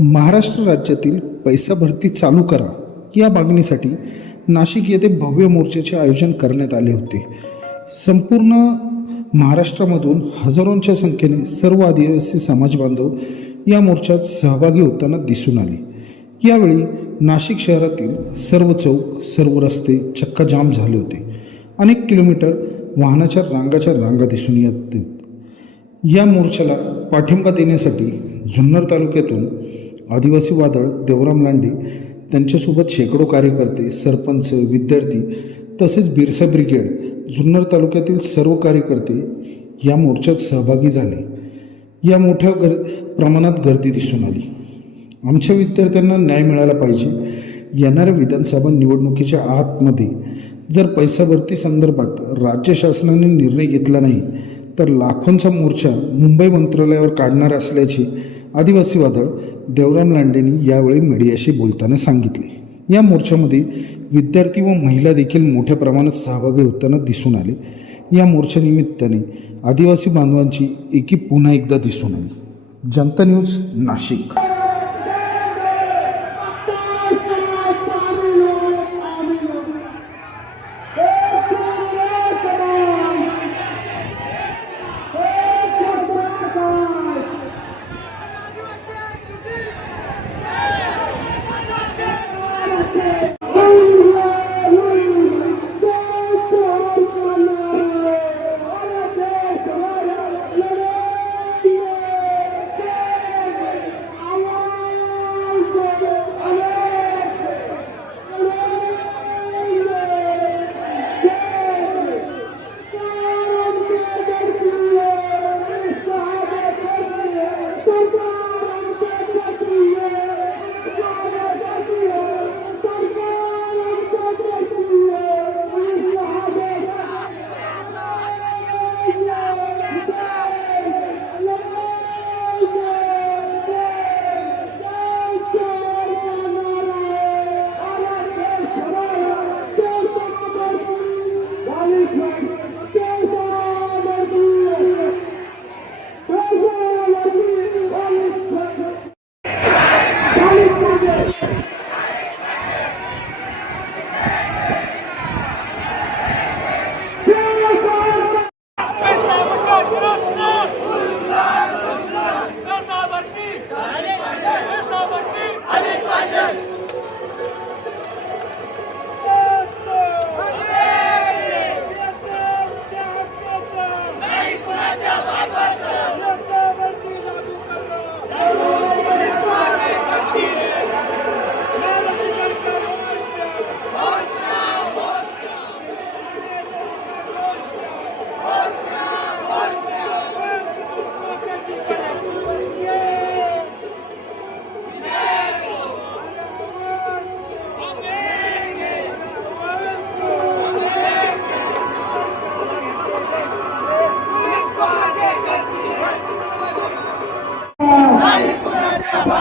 महाराष्ट्र राज्यातील पैसा भरती चालू करा या मागणीसाठी नाशिक येथे भव्य मोर्चाचे आयोजन करण्यात आले होते. संपूर्ण महाराष्ट्रामधून हजारोंच्या संख्येने सर्व आदिवासी समाज बांधव या मोर्चात सहभागी होताना दिसून आले. यावेळी नाशिक शहरातील सर्व चौक सर्व रस्ते चक्काजाम झाले होते. अनेक किलोमीटर वाहनाच्या रांगाच्या रांगा दिसून येत या मोर्चाला पाठिंबा देण्यासाठी जुन्नर तालुक्यातून आदिवासी वादळ देवराम लांडे त्यांच्यासोबत शेकडो कार्यकर्ते सरपंच विद्यार्थी तसेच बिरसा ब्रिगेड जुन्नर तालुक्यातील सर्व कार्यकर्ते या मोर्चात सहभागी झाले. या मोठ्या गर प्रमाणात गर्दी दिसून आली. आमच्या विद्यार्थ्यांना न्याय मिळाला पाहिजे. येणाऱ्या विधानसभा निवडणुकीच्या आतमध्ये जर पैसा भरती संदर्भात राज्य शासनाने निर्णय घेतला नाही तर लाखोंचा मोर्चा मुंबई मंत्रालयावर काढणार असल्याचे आदिवासी वादळ देवराम लांडेंनी यावेळी मीडियाशी बोलताना सांगितले. या मोर्चामध्ये विद्यार्थी व महिला देखील मोठ्या प्रमाणात सहभागी होताना दिसून आले. या मोर्चानिमित्ताने आदिवासी बांधवांची एकी पुन्हा एकदा दिसून आली. जनता न्यूज नाशिक.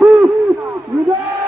भरती आणि पैसा भरती आणि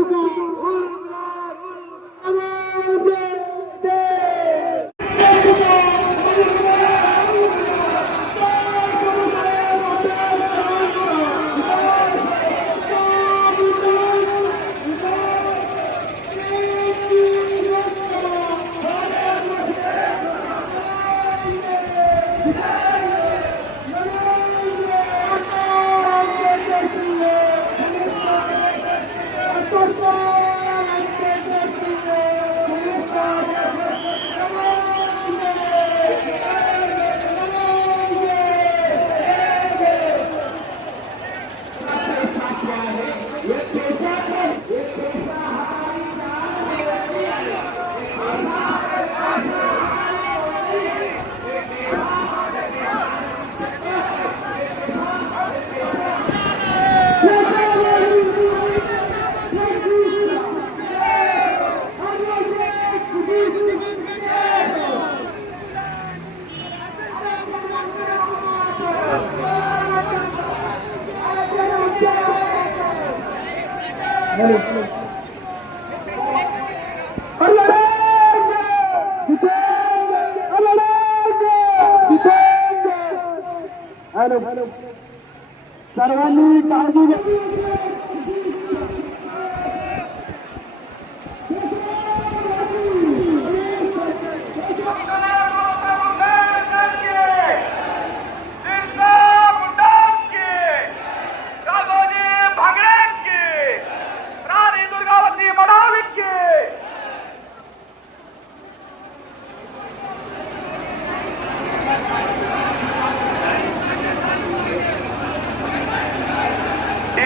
सर्वांनी काळजी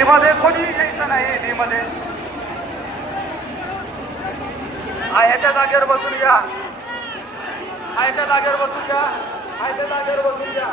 मध्ये कोणी यायचं नाही डी मध्ये आयच्या जागेवर बसून घ्या आयच्या जागेवर बसून घ्या आयच्या जागेवर बसून घ्या